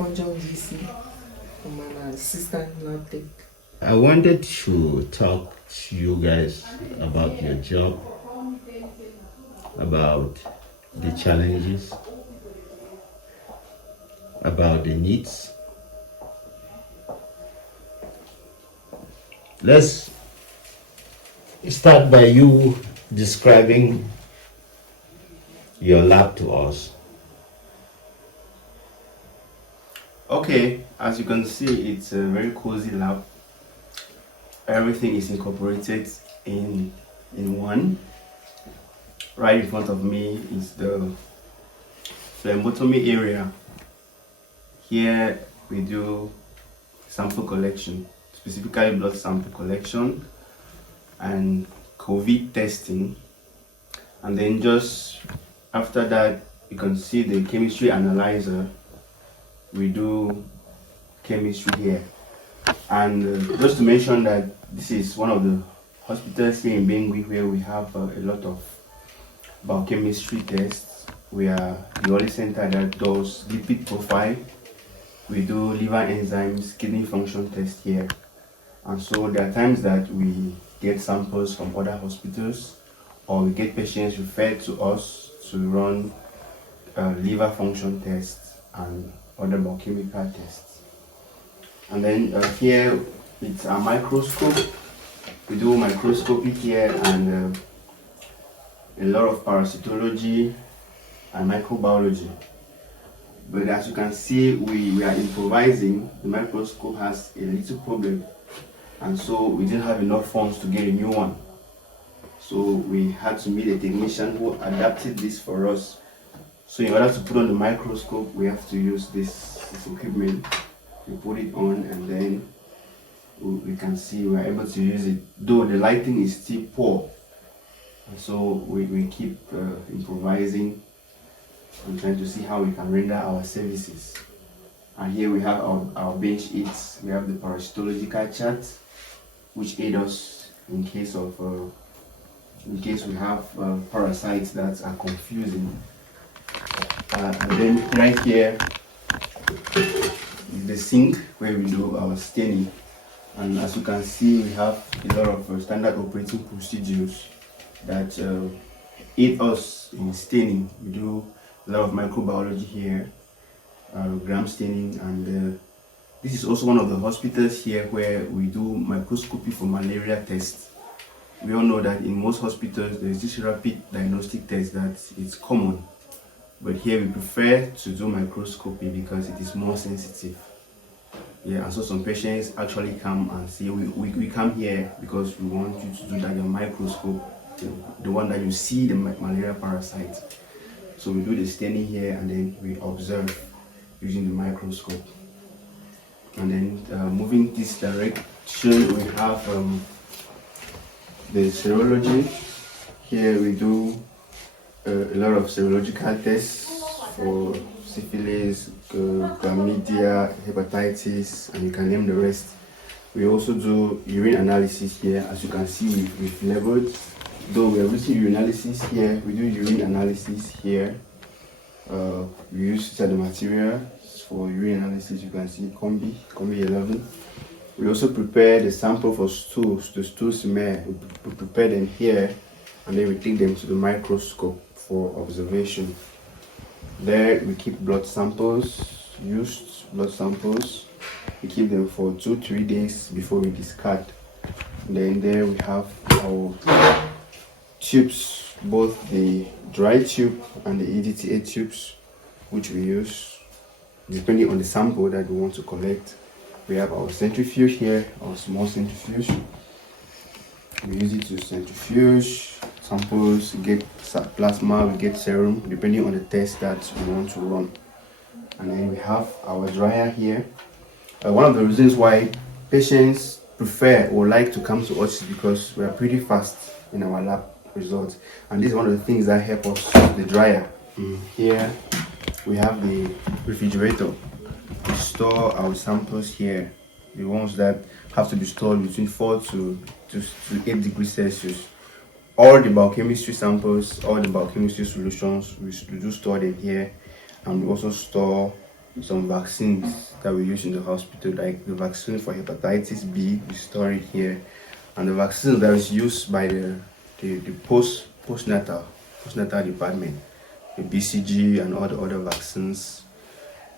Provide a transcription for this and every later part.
fungal GC. I'm an assistant lab tech. I wanted to talk to you guys about your job, about the challenges, about the needs. Let's start by you describing your lab to us. Okay, as you can see, it's a very cozy lab. Everything is incorporated in one. Right in front of me is the phlebotomy area. Here we do sample collection, specifically blood sample collection and COVID testing. And then just after that, you can see the chemistry analyzer. We do chemistry here. And just to mention that this is one of the hospitals here in Bengui where we have a lot of biochemistry tests. We are the only center that does lipid profile. We do liver enzymes, kidney function test here. And so there are times that we get samples from other hospitals, or we get patients referred to us to run liver function tests and other biochemical tests. And then here it's a microscope. We do microscopy here and a lot of parasitology and microbiology. But as you can see, we are improvising. The microscope has a little problem, and so we didn't have enough funds to get a new one. So we had to meet a technician who adapted this for us. So in order to put on the microscope, we have to use this equipment. We put it on and then we can see we are able to use it, though the lighting is still poor. And so we keep improvising and trying to see how we can render our services. And here we have our bench aids. We have the parasitological chart, which aid us in case we have parasites that are confusing. And then right here is the sink where we do our staining. And as you can see, we have a lot of standard operating procedures that aid us in staining. We do a lot of microbiology here, gram staining, and this is also one of the hospitals here where we do microscopy for malaria tests. We all know that in most hospitals there is this rapid diagnostic test that is common, but here we prefer to do microscopy because it is more sensitive. Yeah, and so some patients actually come and say, we come here because we want you to do that your microscope, the one that you see the malaria parasite. So we do the staining here and then we observe using the microscope. And then moving this direction, we have the serology. Here we do a lot of serological tests for syphilis, chlamydia, hepatitis, and you can name the rest. We also do urine analysis here. As you can see, we've labeled. Though we are using urinalysis here, we do urine analysis here. We use the material for urine analysis. You can see Combi 11. We also prepare the sample for stools, the stool smear. We prepare them here and then we take them to the microscope for observation. There we keep blood samples, used blood samples. We keep them for 2-3 days before we discard. And then there we have our tubes, both the dry tube and the EDTA tubes, which we use depending on the sample that we want to collect. We have our centrifuge here, our small centrifuge. We use it to centrifuge samples, get plasma, we get serum, depending on the test that we want to run. And then we have our dryer here. One of the reasons why patients prefer or like to come to us is because we are pretty fast in our lab results. And this is one of the things that help us, the dryer. Here we have the refrigerator. We store our samples here, the ones that have to be stored between 4 to 8 degrees Celsius. All the biochemistry samples, all the biochemistry solutions, we do store them here. And we also store some vaccines that we use in the hospital, like the vaccine for hepatitis B, we store it here, and the vaccine that is used by the postnatal department, the BCG and all the other vaccines.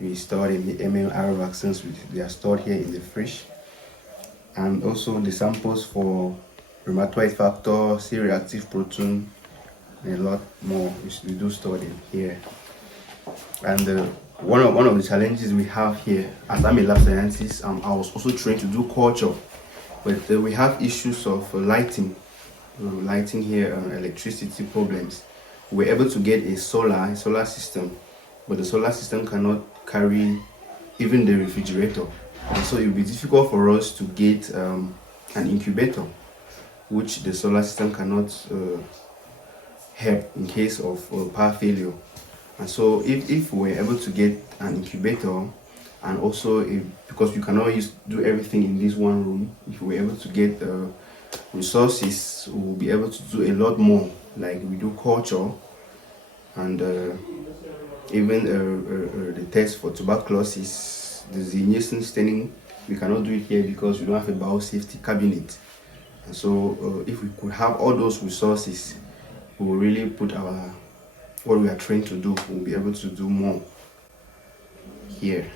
We store the MMR vaccines, they are stored here in the fridge, and also the samples for rheumatoid factor, C-reactive protein, and a lot more. We do store them here. And one of the challenges we have here, as I'm a lab scientist, I was also trained to do culture, but we have issues of lighting here, electricity problems. We were able to get a solar system, but the solar system cannot carry even the refrigerator, and so it will be difficult for us to get an incubator, which the solar system cannot help in case of power failure. And so if we were able to get an incubator, and also because we cannot do everything in this one room, if we were able to get resources, we will be able to do a lot more, like we do culture, and even the test for tuberculosis, the Nielsen staining, we cannot do it here because we don't have a biosafety cabinet. And so if we could have all those resources, we will really put what we are trained to do, we'll be able to do more here.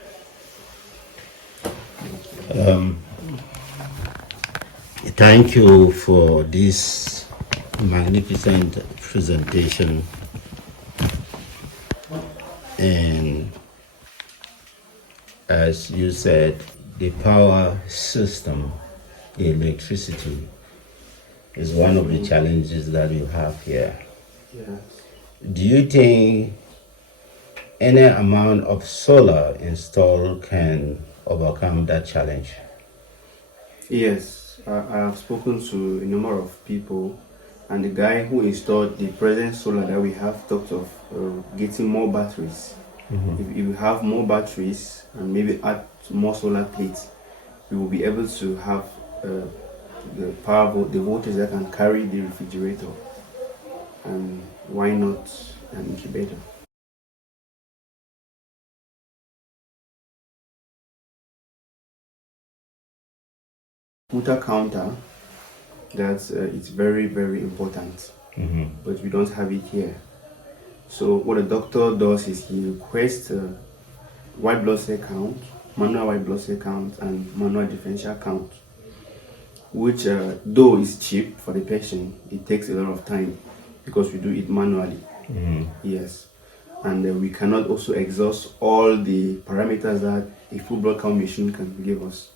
Thank you for this magnificent presentation. And as you said, the power system, the electricity, is one of the challenges that you have here. Yes. Do you think any amount of solar installed can overcome that challenge? Yes, I have spoken to a number of people, and the guy who installed the present solar that we have talked of getting more batteries. If we have more batteries and maybe add more solar plates, we will be able to have the voltage that can carry the refrigerator. And why not an incubator? Water counter, that's it's very, very important, but we don't have it here. So what the doctor does is he requests white blood cell count, manual white blood cell count, and manual differential count, which though is cheap for the patient, it takes a lot of time because we do it manually. Yes, and we cannot also exhaust all the parameters that a full blood count machine can give us.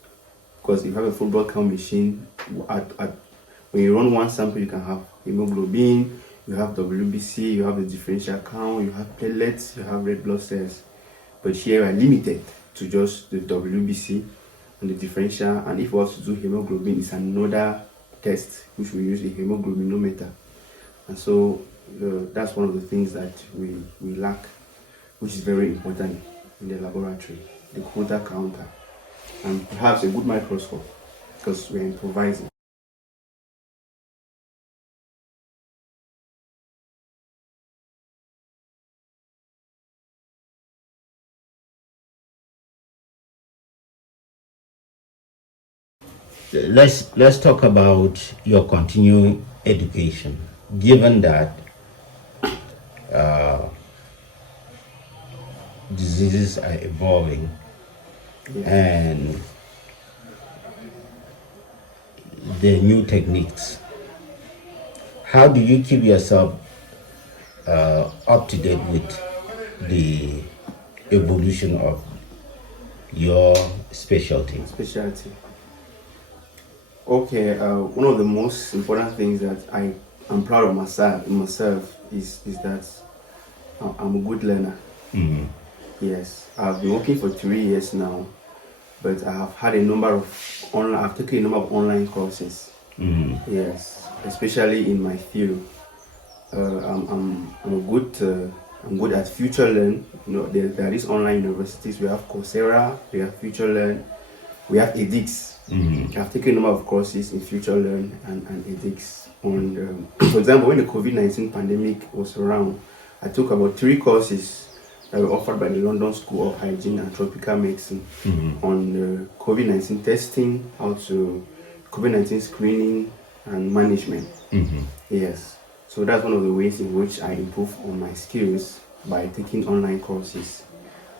Because if you have a full blood count machine, when you run one sample, you can have hemoglobin, you have WBC, you have the differential count, you have platelets, you have red blood cells. But here we are limited to just the WBC and the differential, and if we want to do hemoglobin, it's another test which we use a hemoglobinometer. And so that's one of the things that we lack, which is very important in the laboratory, the quota counter, and perhaps a good microscope, because we're improvising. Let's talk about your continuing education, given that diseases are evolving. Yes. And the new techniques. How do you keep yourself up to date with the evolution of your specialty? Okay, one of the most important things that I am proud of myself is that I'm a good learner. Yes, I've been working for 3 years now, but I have had I've taken a number of online courses. Yes, especially in my field. I'm good at Future Learn. You know, there is online universities. We have Coursera, we have Future Learn, we have edX. I've taken a number of courses in Future Learn and edX. For example, when the COVID-19 pandemic was around, I took about 3 courses that were offered by the London School of Hygiene and Tropical Medicine on the COVID-19 testing, how to COVID-19 screening and management. Yes. So that's one of the ways in which I improve on my skills by taking online courses.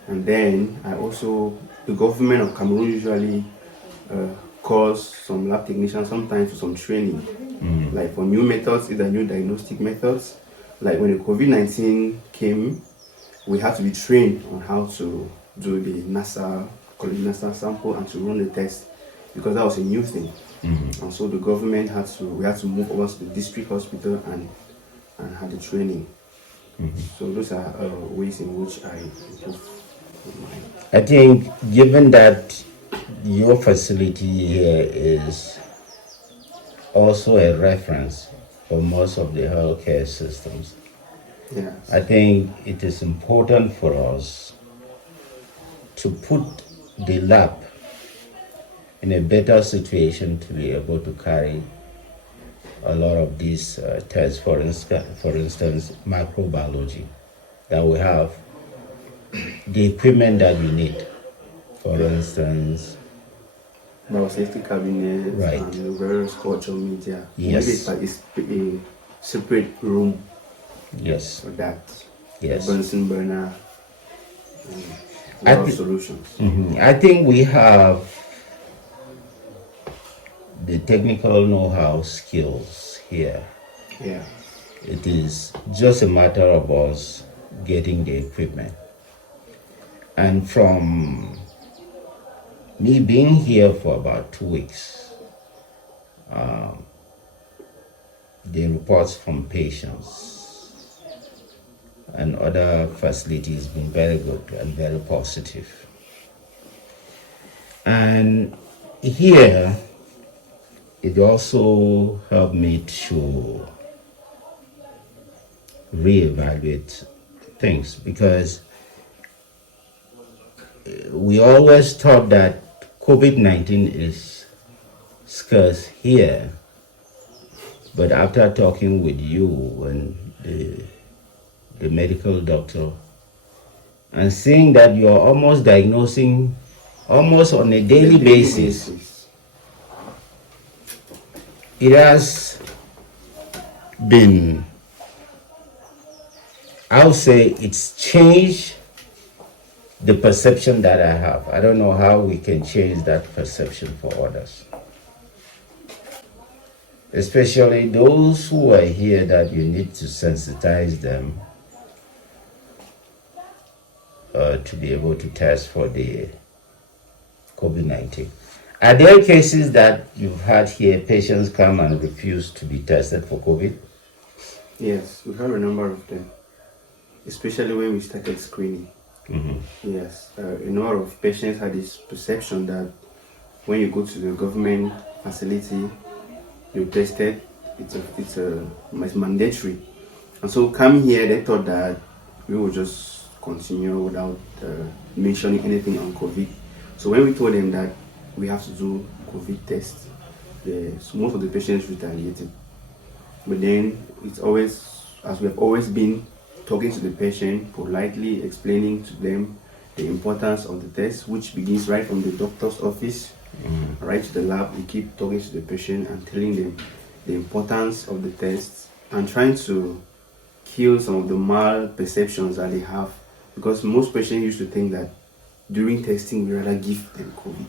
And then the government of Cameroon usually calls some lab technicians sometimes for some training, like for new methods, either new diagnostic methods. Like when the COVID-19 came, we had to be trained on how to do the nasal sample and to run the test, because that was a new thing. And so the government we had to move over to the district hospital and had the training. So those are ways in which I improve my... I think, given that your facility here is also a reference for most of the healthcare systems, Yes. I think it is important for us to put the lab in a better situation to be able to carry a lot of these tests. For instance, microbiology, that we have the equipment that we need. For instance, biosafety cabinets Right. and the various culture media. Yes. It's a separate room yes, for that. yes. Bunsen burner, I lot of thi- solutions. I think we have the technical know-how skills here. Yeah. It is just a matter of us getting the equipment. And from me being here for about 2 weeks, the reports from patients and other facilities been very good and very positive. And here, it also helped me to reevaluate things, because we always thought that COVID-19 is scarce here, but after talking with you and the medical doctor and seeing that you're almost diagnosing almost on a daily basis, it has been, I'll say it's changed the perception that I have. I don't know how we can change that perception for others. Especially those who are here, that you need to sensitize them to be able to test for the COVID-19. Are there cases that you've had here, patients come and refuse to be tested for COVID? Yes, we have a number of them, especially when we started screening. Yes, a number of patients had this perception that when you go to the government facility, you're tested. It's mandatory, and so come here. They thought that we would just continue without mentioning anything on COVID. So when we told them that we have to do COVID tests, most of the patients retaliated. But then it's always, as we have always been, talking to the patient, politely explaining to them the importance of the test, which begins right from the doctor's office, right to the lab. We keep talking to the patient and telling them the importance of the test and trying to kill some of the malperceptions that they have, because most patients used to think that during testing we rather give them COVID.